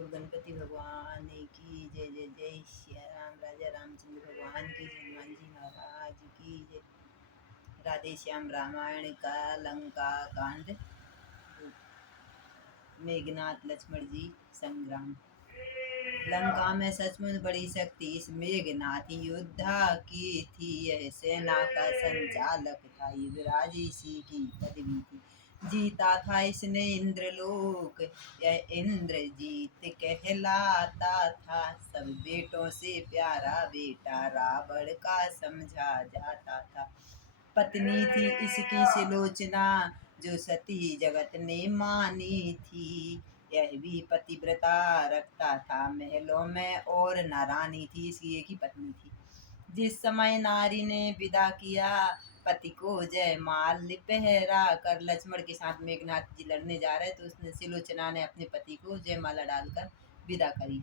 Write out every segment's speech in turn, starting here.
और गणपति भगवान की जय। जय जय श्री राम। राजा रामचंद्र भगवान की जय। हनुमान जी महाराज की जय। राधे श्याम। रामायण का लंका कांड। मेघनाथ लक्ष्मण जी संग्राम। लंका में सचमुच बड़ी शक्ति इस मेघनाथ योद्धा की थी। यह सेना का संचालक था। युवराज इसी की पदवी थी। जीता था इसने इंद्रलोक। यह इंद्रजीत कहलाता था। सब बेटों से प्यारा बेटा रावण का समझा जाता था। पत्नी थी इसकी सुलोचना, जो सती जगत ने मानी थी। यह भी पतिव्रता रखता था महलों में, और न रानी थी इसकी एक ही पत्नी थी। जिस समय नारी ने विदा किया पति को जयमाल पहरा कर, लक्ष्मण के साथ मेघनाथ जी लड़ने जा रहे तो उसने सुलोचना ने अपने पति को जयमाला डालकर विदा करी।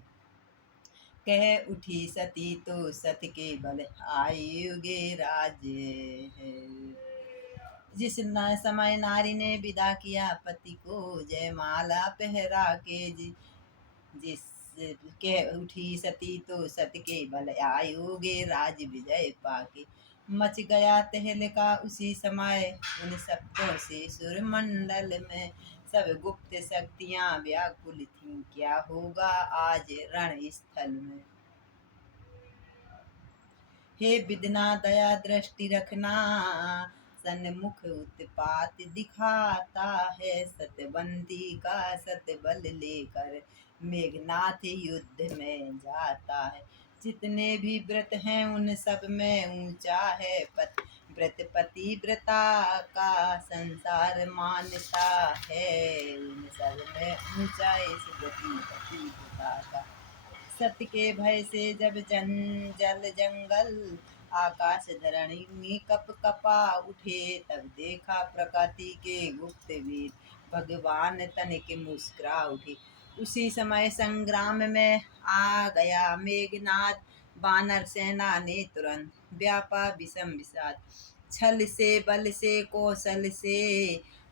कह उठी सती तो सत के बल आयुगे राज्य है। जिस समय नारी ने विदा किया पति को जयमाला पहरा के, जिस के उठी सती तो सत के बल आयुगे राज विजय पाके। मच गया तहलका उसी समय उन शब्दों से सुरमंडल में। सब गुप्त शक्तियां व्याकुल थीं, क्या होगा आज रण स्थल में। हे विदना दया दृष्टि रखना, सन्मुख उत्पात दिखाता है। सतबंदी का सतबल लेकर मेघनाथ युद्ध में जाता है। जितने भी व्रत हैं उन सब में ऊंचा है व्रत पतिव्रता का संसार मानता है। उन सब में ऊंचा इस व्रती पतिव्रता का। सत्य के भय से जब जल जंगल आकाश धरणी कप कपा उठे, तब देखा प्रकृति के गुप्त वीर भगवान तन के मुस्कुरा उठे। उसी समय संग्राम में आ गया मेघनाथ, वानर सेना ने तुरंत व्यापा विषम विषाद। छल से बल से कौशल से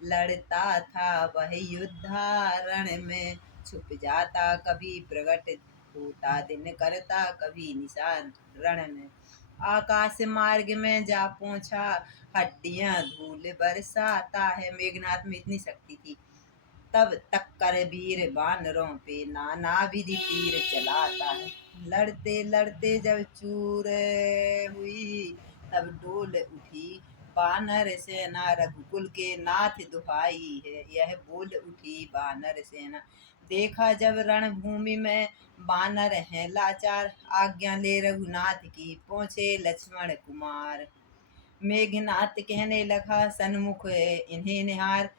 लड़ता था वह युद्धा रण में। छुप जाता कभी प्रगट होता दिन करता कभी निशान रण में। आकाश मार्ग में जा पहुंचा हड्डियां धूल बरसाता है। मेघनाथ में इतनी शक्ति थी। तब तक कर वीर वानरों पे नाना विधि तीर चलाता है। लड़ते लड़ते जब चूर हुई तब डोल उठी वानर सेना। रघुकुल के नाथ दुहाई है यह बोल उठी वानर सेना। देखा जब रणभूमि में वानर हैं लाचार, आज्ञा ले रघुनाथ की पहुँचे लक्ष्मण कुमार। मेघनाथ कहने लगा सन्मुख इन्हें निहार,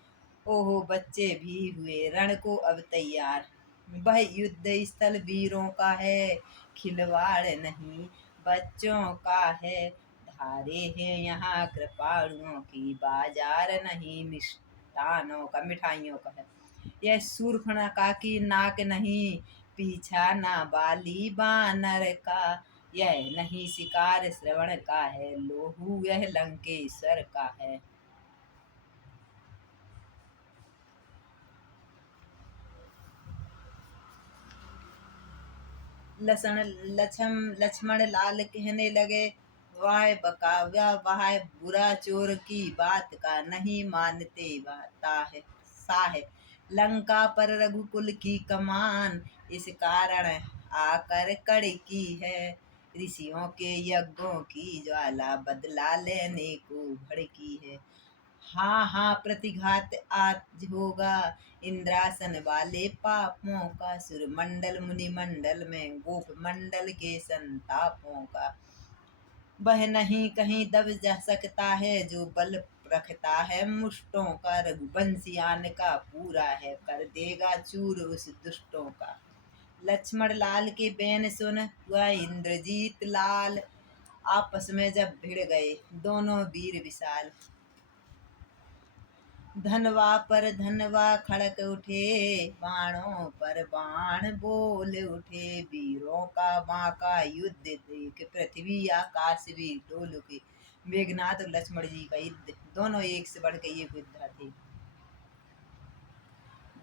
ओहो बच्चे भी हुए रण को अब तैयार। वह युद्ध स्थल वीरों का है, खिलवाड़ नहीं बच्चों का है। धारे हैं यहाँ कृपाणुओं की, बाजार नहीं मिष्ठानों का, मिठाइयों का है। यह शूर्पणखा की नाक नहीं, पीछा ना बाली बानर का। यह नहीं शिकार श्रवण का है, लोहू यह लंकेश्वर का है। लक्ष्मण लाल कहने लगे, वाह बकाव्या वाह बुरा चोर की बात का नहीं मानते साहे। लंका पर रघुकुल की कमान, इस कारण आकर कड़की है। ऋषियों के यज्ञों की ज्वाला बदला लेने को भड़की है। हाँ हाँ प्रतिघात आज होगा इंद्रासन वाले पापों का। सुरमंडल मुनिमंडल में गोप मंडल के संतापों का। वह नहीं कहीं दब जा सकता है जो बल रखता है मुष्टों का। रघुवंशियान का पूरा है कर देगा चूर उस दुष्टों का। लक्ष्मण लाल के बैन सुन हुआ इंद्रजीत लाल, आपस में जब भिड़ गए दोनों वीर विशाल। धनवा पर धनवा खड़क उठे, बाणों पर बाण बोल उठे। वीरों का बांका युद्ध देख पृथ्वी आकाश भी डोल उठे। मेघनाथ और लक्ष्मण जी का युद्ध दोनों एक से बढ़ के एक योद्धा थे।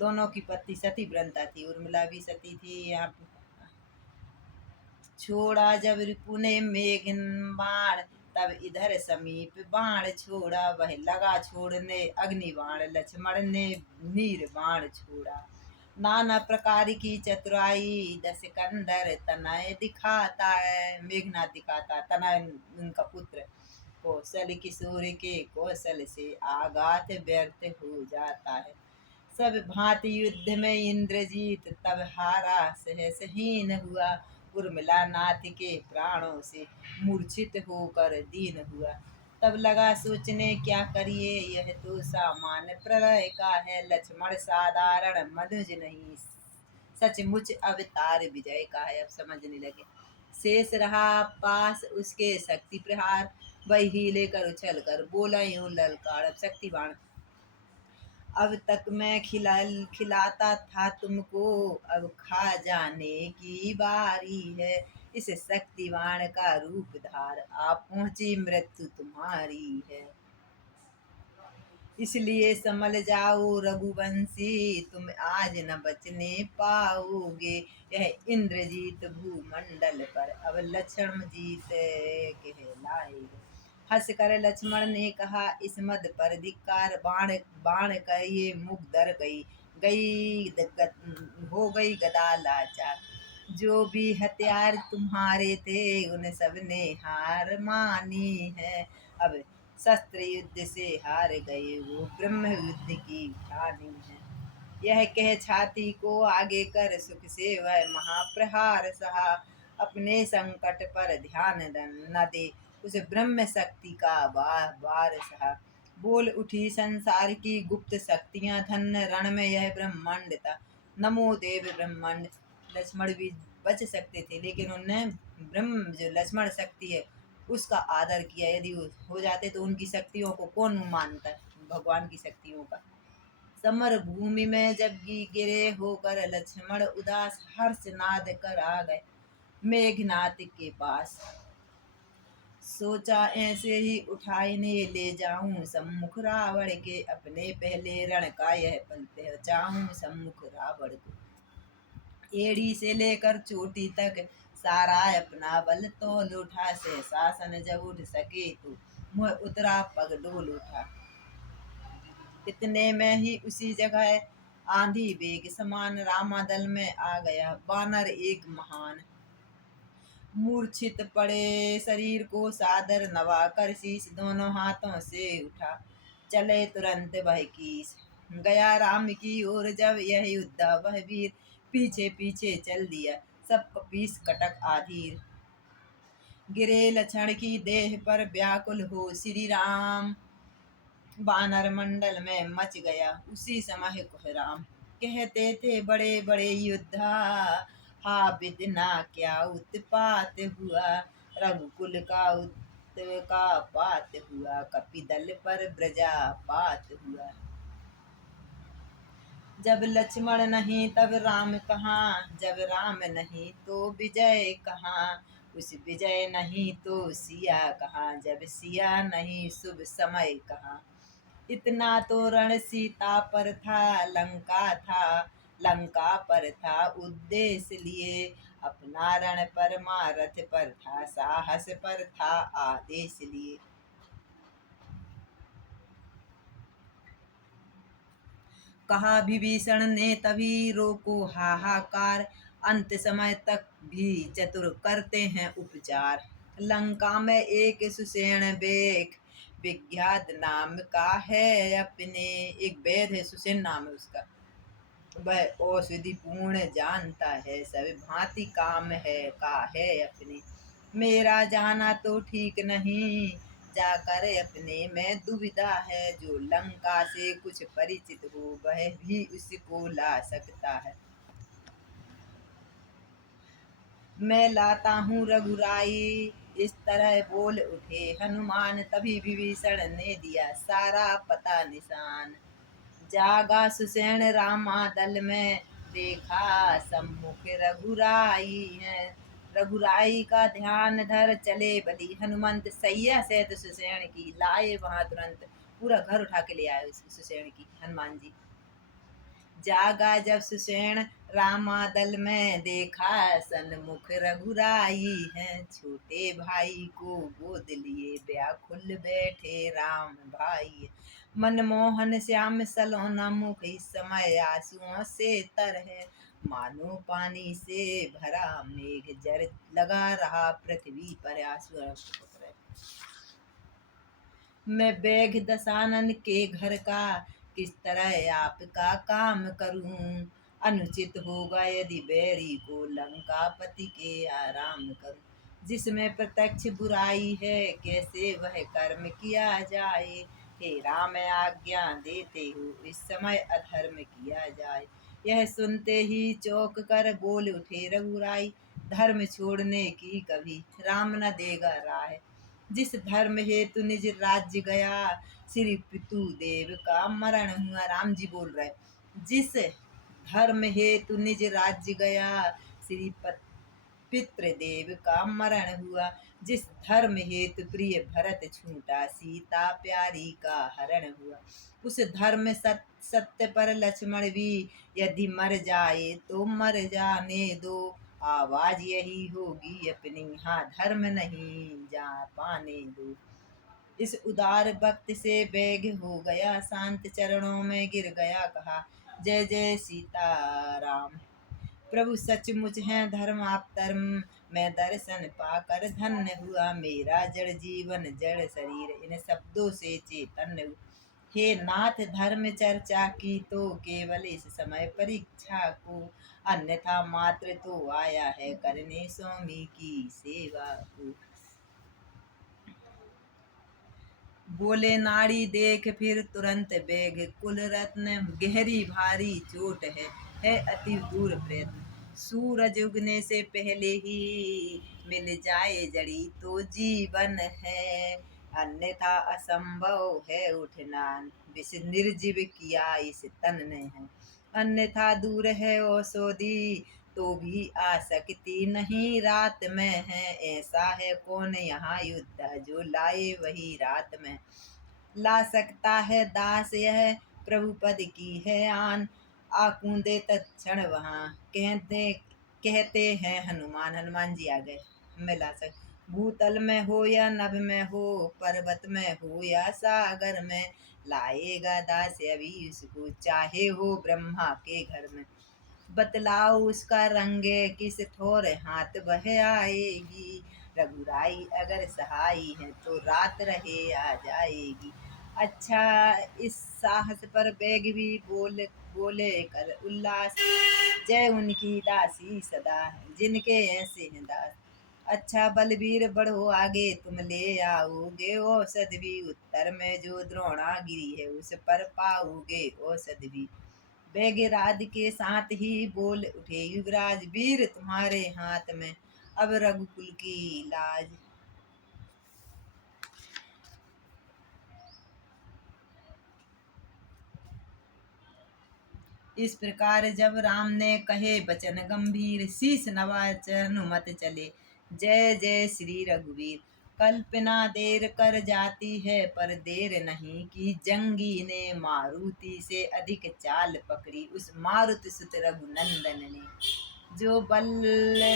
दोनों की पत्नी सती व्रता थी, उर्मिला भी सती थी। यहाँ छोड़ा जब रिपु ने मेघ बाण, तब इधर समीप बाण छोड़ा, वह लगा छोड़ने अग्नि बाण, लक्ष्मण ने नीर बाण छोड़ा। नाना प्रकार की चतुराई दस कंधर तनय दिखाता है, मेघनाथ दिखाता, तनय उनका पुत्र कौशल किशोर के कौशल से आघात व्यर्थ हो जाता है। सब भांति युद्ध में इंद्रजीत तब हारा सहसहीन हुआ, उर्मिला नाथ के प्राणों से मूर्छित होकर दीन हुआ। तब लगा सोचने क्या करिए, यह तो सामान्य प्रलय का है, लक्ष्मण साधारण मनुज नहीं, सचमुच अवतार विजय का है। अब समझने लगे। शेष रहा पास उसके शक्ति प्रहार, वही लेकर उछल कर बोला यूं ललकार। अब शक्ति बाण, अब तक मैं खिलाता था तुमको, अब खा जाने की बारी है, इस शक्तिवान का रूप धार, आप पहुंची मृत्यु तुम्हारी है। इसलिए संभल जाओ रघुवंशी, तुम आज न बचने पाओगे, यह इंद्रजीत भूमंडल पर अब लक्ष्मण जीत कहलाएगा। हंस कर लक्ष्मण ने कहा इस मद पर धिक्कार, बाण बाण का ये मुख दर हो गई गदा लाचार, जो भी हथियार तुम्हारे थे उन सब ने हार मानी है, अब शस्त्र युद्ध से हार गए वो ब्रह्म युद्ध की ठानी है। यह कह छाती को आगे कर सुख से वह महाप्रहार सहा, अपने संकट पर ध्यान न दे उस ब्रह्म शक्ति का बार सहा। बोल उठी संसार की गुप्त शक्तियां, धन्य रण में यह ब्रह्मांड था, नमो देव ब्रह्मांड। लक्ष्मण भी बच सकते थे, लेकिन उनने ब्रह्म जो लक्ष्मण शक्ति है उसका आदर किया। यदि हो जाते तो उनकी शक्तियों को कौन मानता है, भगवान की शक्तियों का। समर भूमि में जब गिरे होकर लक्ष्मण उदास, हर्ष नाद कर आ गए मेघनाथ के पास, सोचा ऐसे ही उठाए ने ले जाऊं सम्मुख रावण के, अपने पहले रण का यह पल पहुंचाऊं सम्मुख रावण को। एड़ी से लेकर चोटी तक सारा अपना बल तोल उठा, से शासन जब उठ सके तो मुँह उतरा पग डोल उठा। इतने में ही उसी जगह आंधी वेग समान रामादल में आ गया बानर एक महान, मूर्छित पड़े शरीर को सादर नवा कर शीश दोनों हाथों से उठा, चले तुरंत वह कीस गया राम की ओर, जब यह युद्ध वह वीर पीछे पीछे चल दिया, सब कपीस कटक आधीर। गिरे लक्ष्मण की देह पर व्याकुल हो श्री राम, बानर मंडल में मच गया उसी समय कोहराम। कहते थे बड़े बड़े योद्धा, हा विदना क्या उत्पात हुआ, रघुकुल का पात हुआ, कपिदल पर ब्रजापात हुआ। जब लक्ष्मण नहीं तब राम कहाँ, जब राम नहीं तो विजय कहाँ, उस विजय नहीं तो सिया कहाँ, जब सिया नहीं शुभ समय कहाँ। इतना तो रण सीता पर था, लंका पर था उद्देश्य लिए, अपना रण परमारथ पर था, साहस पर था आदेश लिए। कहा विभीषण ने तभी रोको हाहाकार, अंत समय तक भी चतुर करते हैं उपचार। लंका में एक सुषेण बेख विख्यात नाम का है अपने, एक वेद है सुषेण नाम है उसका, वह औषधि पूर्ण जानता है, सब भांति काम है का है अपने। मेरा जाना तो ठीक नहीं, जाकर अपने में दुविधा है, जो लंका से कुछ परिचित हो वह भी उसको ला सकता है। मैं लाता हूँ रघुराई, इस तरह बोल उठे हनुमान, तभी विभीषण ने दिया सारा पता निशान। जागा सुषेण रामा दल में, देखा सम्मुख रघुराई है, रघुराई का ध्यान धर चले बली हनुमंत, सैया से तो सुषेण की लाए वहां तुरंत, पूरा घर उठा के ले आए उस सुषेण की हनुमान जी। जागा जब सुषेण रामादल में, देखा सन्मुख रघुराई है। छोटे भाई को गोद लिए व्याकुल बैठे राम भाई। मनमोहन श्याम सलोना मुख, इस समय आंसुओं से तर है। मानो पानी से भरा मेघ जर लगा रहा पृथ्वी पर। आंसू मैं बेघ दशानन के घर का, किस तरह आपका काम करूं। अनुचित होगा यदि बैरी को, लंकापति के आराम करूं। जिसमें प्रत्यक्ष बुराई है, कैसे वह कर्म किया जाए। हे राम आज्ञा देते हो, इस समय अधर्म किया जाए। यह सुनते ही चौंक कर बोल उठे रघुराई, धर्म छोड़ने की कभी राम न देगा राय। जिस धर्म हेतु निज राज्य गया, श्री पितु देव का मरण हुआ। राम जी बोल रहे, जिस धर्म हेतु निज राज्य गया, श्री पितृदेव का मरण हुआ। जिस धर्म हेतु प्रिय भरत छूटा, सीता प्यारी का हरण हुआ। उस धर्म सत्य पर लक्ष्मण भी, यदि मर जाए तो मर जाने दो। आवाज यही होगी अपनी, हाँ धर्म नहीं जा पाने दो। इस उदार भक्त से बेग हो गया शांत, चरणों में गिर गया कहा, जय जय सीताराम। प्रभु सचमुच है धर्म आप धर्म, मैं दर्शन पाकर धन्य हुआ। मेरा जड़ जीवन जड़ शरीर, इन शब्दों से चेतन हुआ। हे नाथ धर्म चर्चा की तो, केवल इस समय परीक्षा को। अन्यथा मात्र तो आया है, करने स्वामी की सेवा को। बोले नाड़ी देख फिर तुरंत बेग, कुल रत्न गहरी भारी चोट है अति दूर प्रयत्न। सूरज उगने से पहले ही मिल जाए जड़ी तो जीवन है, अन्यथा असंभव है उठना। विष निर्जीव किया इस तन ने है, अन्यथा दूर है औषधि तो भी आ सकती नहीं रात में है। ऐसा है कौन यहाँ युद्ध, जो लाए वही रात में। ला सकता है दास यह, प्रभु पद की है आन। आकूंदे तत्क्षण वहाँ, कहते हैं हनुमान। हनुमान जी आ गए, मैं ला सक। भूतल में हो या नभ में हो, पर्वत में हो या सागर में, लाएगा दास अभी उसको, चाहे हो ब्रह्मा के घर में। बतलाओ उसका रंगे, किस ठोर हाथ बह आएगी। रघुराई अगर सहाई है, तो रात रहे आ जाएगी। अच्छा इस साहस पर बेग भी बोले कर उल्लास, जय उनकी दासी सदा है, जिनके ऐसे हैं दास। अच्छा बलबीर बढ़ो आगे, तुम ले आओगे औषध भी। उत्तर में जो द्रोणागिरी है, उस पर पाओगे औषध भी। बेगिराज के साथ ही बोल उठे युवराज, वीर तुम्हारे हाथ में अब रघुकुल की लाज। इस प्रकार जब राम ने कहे वचन गंभीर, शीस नवाच हनुमत चले, जय जय श्री रघुवीर। कल्पना देर कर जाती है, पर देर नहीं की जंगी ने। मारुति से अधिक चाल पकड़ी, उस मारुति सुत रघुनंदन ने। जो बल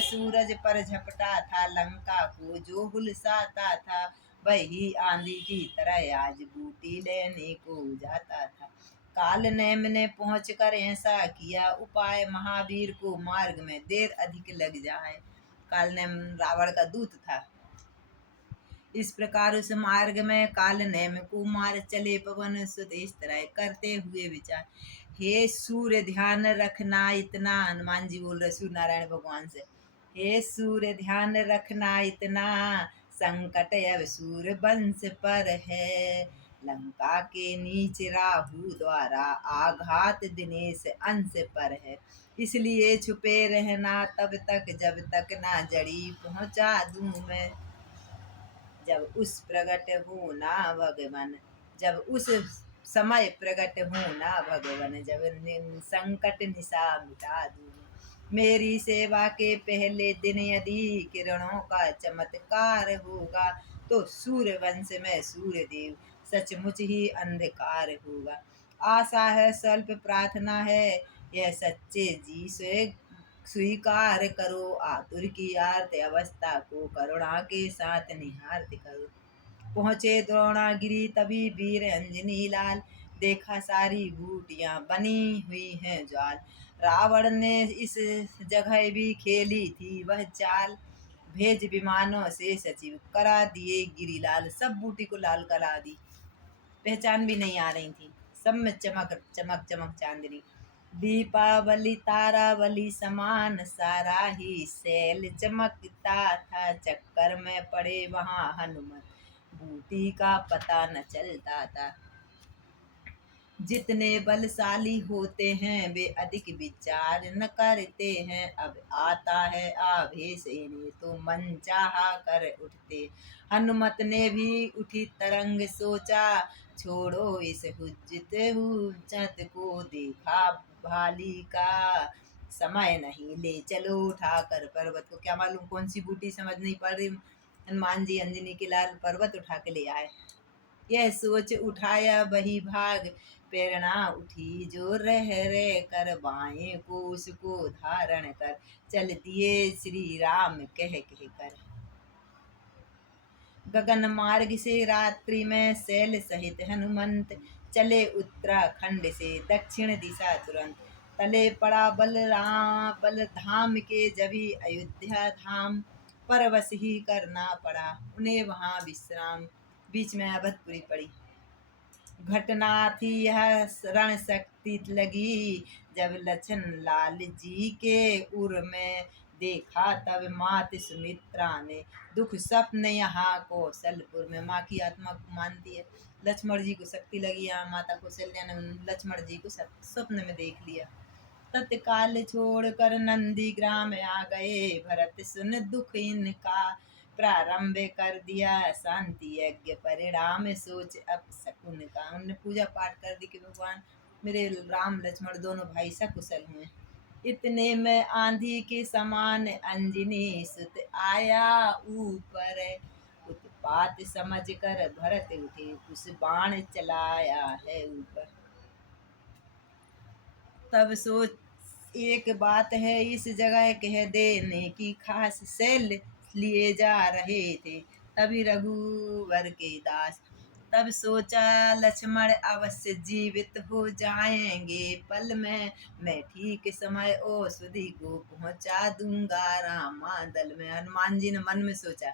सूरज पर झपटा था, लंका को जो हुलसाता था, वही आंधी की तरह आज बूटी लेने को जाता था। काल नेम ने पहुँच कर ऐसा किया उपाय, महावीर को मार्ग में देर अधिक लग जाए। काल नेम रावण का दूत था। इस प्रकार उस मार्ग में काल नेम को मार चले पवन सुत, इस तरह करते हुए विचार। हे सूर्य ध्यान रखना इतना, हनुमान जी बोल रहे सूर्य नारायण भगवान से। हे सूर्य ध्यान रखना इतना, संकट अब सूर्य वंश पर है। लंका के नीच राहु द्वारा, आघात दिनेश अंश पर है। इसलिए छुपे रहना तब तक, जब तक ना जड़ी पहुँचा दूं मैं। जब उस प्रगट हो ना भगवान, जब उस समय प्रगट हो ना भगवान, जब संकट निशा मिटा दूं। मेरी सेवा के पहले दिन यदि किरणों का चमत्कार होगा, तो सूर्य वंश में सूर्य देव सचमुच ही अंधकार होगा। आशा है स्वल्प प्रार्थना है, यह सच्चे जी से स्वीकार करो। आतुर की आर्त अवस्था को करुणा के साथ निहारते करो। पहुँचे द्रोणागिरी तभी वीर अंजनी लाल, देखा सारी बूटियां बनी हुई हैं ज्वाल। रावण ने इस जगह भी खेली थी वह चाल, भेज विमानों से सचिव करा दिए गिरिलाल। सब बूटी को लाल करा दी, पहचान भी नहीं आ रही थी, सब में चमक चमक चमक चांदनी। दीपावली तारावली समान सारा ही सैल चमकता था, चक्कर में पड़े वहां हनुमत बूटी का पता न चलता था। जितने बलशाली होते हैं वे अधिक विचार न करते हैं, अब आता है आवेश इन्हें तो मन चाहा कर उठते। हनुमत ने भी उठी तरंग सोचा, छोड़ो इस हुज्जत को, देखा भाली का समय नहीं, ले चलो उठाकर पर्वत को। क्या मालूम कौन सी बूटी समझ नहीं पड़ रही, हनुमान जी अंजनी के लाल पर्वत उठा के ले आए। यह सोच उठाया वही भाग, प्रेरणा उठी जो रह रह कर, बाएं को उसको धारण कर चल दिए श्री राम कह कह कर। गगन मार्ग से रात्रि में शैल सहित हनुमंत, चले उत्तराखंड से दक्षिण दिशा तुरंत। तले पड़ा बलधाम के जभी अयोध्या धाम, परवश ही करना पड़ा उन्हें वहां विश्राम। बीच में अवधपुरी पड़ी घटना थी यह, रण शक्ति लगी जब लछन लाल जी के उर में, देखा तब मात सुमित्रा ने दुख स्वप्न यहाँ कौशलपुर में। माँ की आत्मा को मानती है, लक्ष्मण जी को शक्ति लगी, यहाँ माता कौशल्या ने लक्ष्मण जी को स्वप्न में देख लिया। तत्काल छोड़कर नंदी ग्राम आ गए, भरत सुन दुख इनका प्रारंभ कर दिया, शांति यज्ञ परिणाम सोच अब शकुन का। उन्होंने पूजा पाठ कर दी कि भगवान मेरे राम लक्ष्मण दोनों भाई सकुशल हुए। इतने में आंधी के समान अंजनी सुत आया ऊपर, उत्पात समझ कर भरत उठे उस बाण चलाया है ऊपर। तब सोच एक बात है इस जगह कह देने की, खास सैल लिए जा रहे थे तभी रघुवर के दास। तब सोचा लक्ष्मण अवश्य जीवित हो जाएंगे पल में, मैं ठीक समय औषधि को पहुंचा दूंगा रामा दल में। हनुमान जी ने मन में सोचा,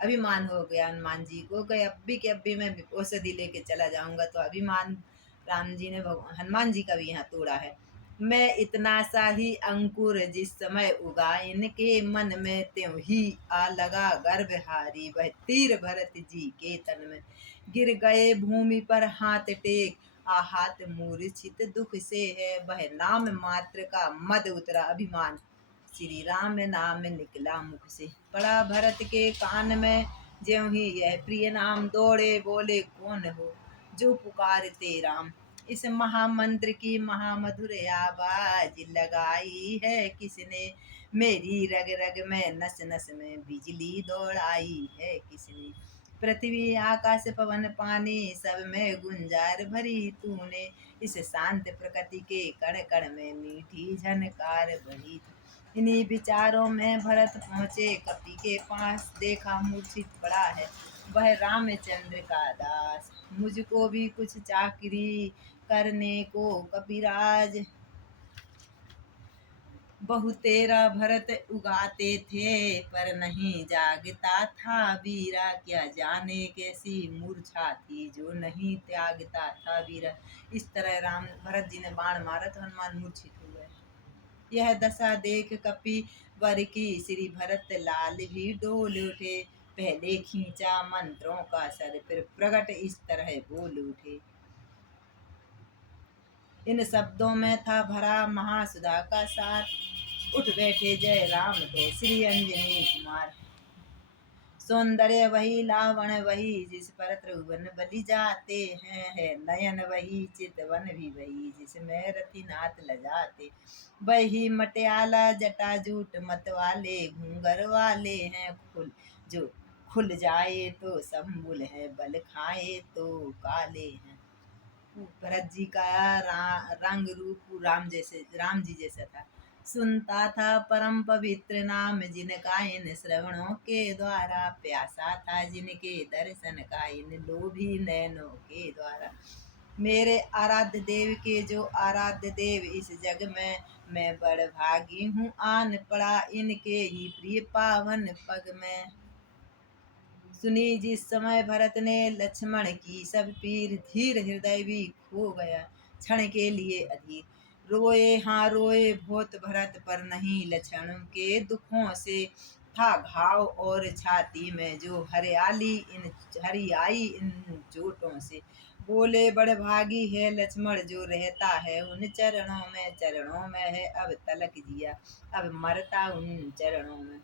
अभिमान हो गया हनुमान जी को कि अभी के अभी मैं औषधि लेके चला जाऊंगा। तो अभिमान राम जी ने हनुमान जी का भी यहाँ तोड़ा है। मैं इतना सा ही अंकुर जिस समय उगा इनके मन में, त्यों ही आ लगा गर्भहारी वह तीर भरत जी के तन में। गिर गए भूमि पर हाथ टेक, हाथ मूर्छित दुख से है, वह नाम मात्र का मद उतरा अभिमान, श्री राम नाम निकला मुख से। पड़ा भरत के कान में ज्यों ही यह प्रिय नाम, दौड़े बोले कौन हो जो पुकारते राम। इस महामंत्र की महामधुर आवाज लगाई है किसने, मेरी रग रग में नस नस में बिजली दौड़ाई है किसने। पृथ्वी आकाश पवन पानी सब में गुंजार भरी तूने, इस शांत प्रकृति के कण कण में मीठी झनकार भरी। इन्हीं विचारों में भरत पहुँचे कपि के पास, देखा मूर्छित पड़ा है वह रामचंद्र का दास। मुझको भी कुछ चाकरी करने को कपिराज, बहु तेरा भरत उगाते थे पर नहीं जागता था वीरा, क्या जाने कैसी मूर्छा थी जो नहीं त्यागता था वीरा। इस तरह राम भरत जी ने बाण मारा तो हनुमान मूर्छित हो गए। यह दशा देख कपि वर की श्री भरत लाल भी डोल उठे, पहले खींचा मंत्रों का सर फिर प्रगट इस तरह बोल उठे। इन शब्दों में था भरा महासुधा का सार, उठ बैठे जय राम को श्री अंजनी कुमार। सौंदर्य वही लावण वही जिस पर त्रिभुवन बलि जाते हैं, है नयन वही चितवन भी वही जिसमें रतिनाथ लजाते। वही मटियाला जटा जूट मत वाले घूंगर वाले हैं, जो खुल जाए तो संबुल है बल खाए तो काले हैं। भरत जी का रंग रूप राम जी जैसा था। सुनता था परम पवित्र नाम जिनका इन श्रवणों के द्वारा, प्यासा था जिनके दर्शन का इन लोभी नैनों के द्वारा। मेरे आराध्य देव के जो आराध्य देव इस जग में, मैं बड़ भागी हूँ आन पड़ा इनके ही प्रिय पावन पग में। सुनी जिस समय भरत ने लक्ष्मण की सब पीर, धीर हृदय भी खो गया क्षण के लिए अधीर। रोए हाँ रोए बहुत भरत, पर नहीं लक्ष्मण के दुखों से था घाव और छाती में जो हरियाई इन चोटों से। बोले बड़ भागी है लक्ष्मण जो रहता है उन चरणों में है अब तलक जिया, अब मरता उन चरणों में।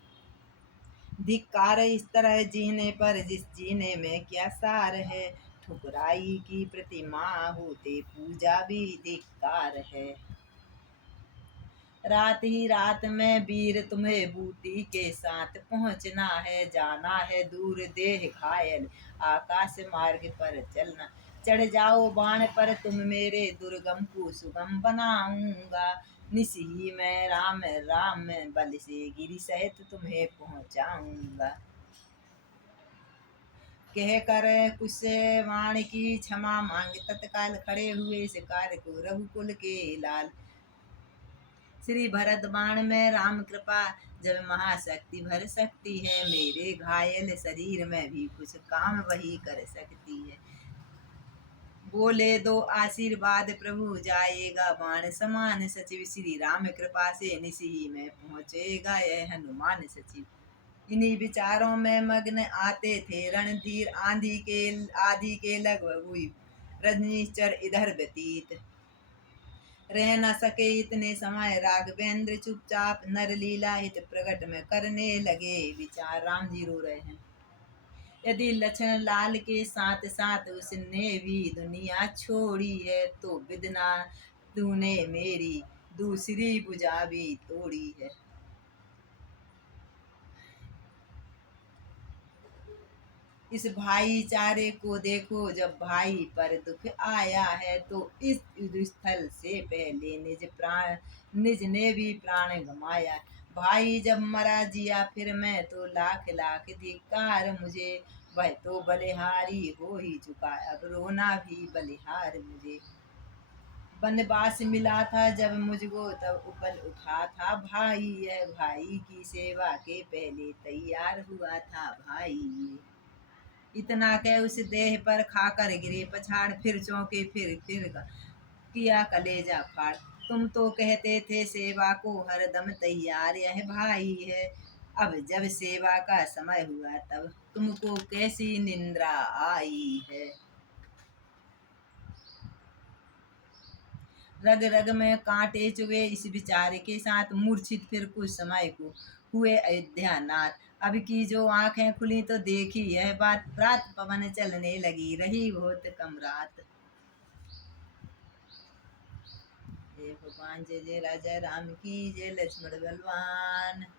धिक्कार इस तरह जीने पर जिस जीने में क्या सार है, ठुकराई की प्रतिमा होते पूजा भी धिक्कार है। रात ही रात में वीर तुम्हें बूटी के साथ पहुंचना है, जाना है दूर देह घायल आकाश मार्ग पर चलना। चढ़ जाओ बाण पर तुम मेरे दुर्गम को सुगम बनाऊंगा, निस ही मैं राम राम बल से गिरि सहित तुम्हें पहुंचाऊंगा। कह कर कुछ वाण की क्षमा मांग तत्काल खड़े हुए शिकार को रघुकुल के लाल। श्री भरत बाण में राम कृपा जब महाशक्ति भर सकती है, मेरे घायल शरीर में भी कुछ काम वही कर सकती है। बोले दो आशीर्वाद प्रभु जाएगा बाण समान सचिव, श्री राम कृपा से निस ही में पहुंचेगा यह हनुमान सचिव। इन्हीं विचारों में मग्न आते थे रणधीर, आदि के लगभग हुई रजनीचर इधर व्यतीत। रह न सके इतने समय राघवेंद्र चुपचाप, नर लीला हित प्रकट में करने लगे विचार। राम जी रो रहे हैं। यदि लक्ष्मण लाल के साथ साथ उसने भी दुनिया छोड़ी है, तो विदना तूने मेरी दूसरी भुजा भी तोड़ी है। इस भाईचारे को देखो जब भाई पर दुख आया है, तो इस युद्ध स्थल से पहले निज ने भी प्राण गंवाया। भाई जब मरा जिया फिर मैं तो लाख लाख धिक्कार मुझे, वह तो बलिहारी हो ही चुका अब रोना भी बलिहार मुझे। वनवास मिला था जब मुझको तब उपल उठा था भाई, यह भाई की सेवा के पहले तैयार हुआ था भाई। इतना कह उस देह पर खाकर गिरे पछाड़, फिर चौंके फिर किया कलेजा फाड़। तुम तो कहते थे सेवा को हरदम तैयार यह भाई है, अब जब सेवा का समय हुआ तब तुमको कैसी निंद्रा आई है। रग रग में कांटे चुभे इस विचार के साथ, मूर्छित फिर कुछ समय को हुए अयोध्या नाथ। अब की जो आंखें खुली तो देखी यह बात, रात पवन चलने लगी रही बहुत कम रात। जय भगवान जय जय राजा राम की जय, लक्ष्मण बलवान।